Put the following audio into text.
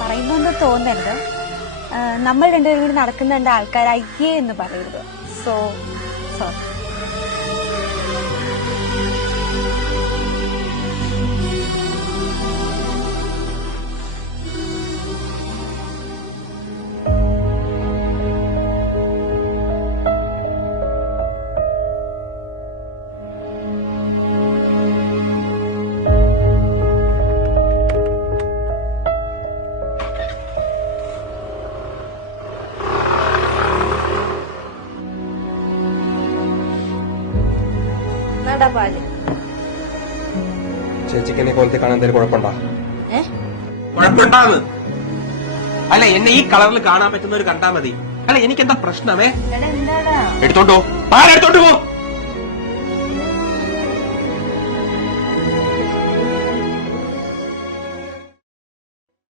പറയുന്നൊന്നും തോന്നരുത്. നമ്മൾ രണ്ടുപേരും കൂടി നടക്കുന്നുണ്ട്, ആൾക്കാർ അയ്യേ എന്ന് പറയരുത്. സോറി. പാല് ചേച്ചിക്ക് എന്നെ കോലത്തിൽ കാണാൻ എന്തെങ്കിലും കുഴപ്പമുണ്ടോ? കുഴപ്പമുണ്ടാന്ന് അല്ല, എന്നെ ഈ കളറിൽ കാണാൻ പറ്റുന്നവര് കണ്ടാ മതി. അല്ല, എനിക്കെന്താ പ്രശ്നമേ? എന്താടാ എടുത്തോണ്ടോ, പാലെടുത്തോണ്ട് പോ.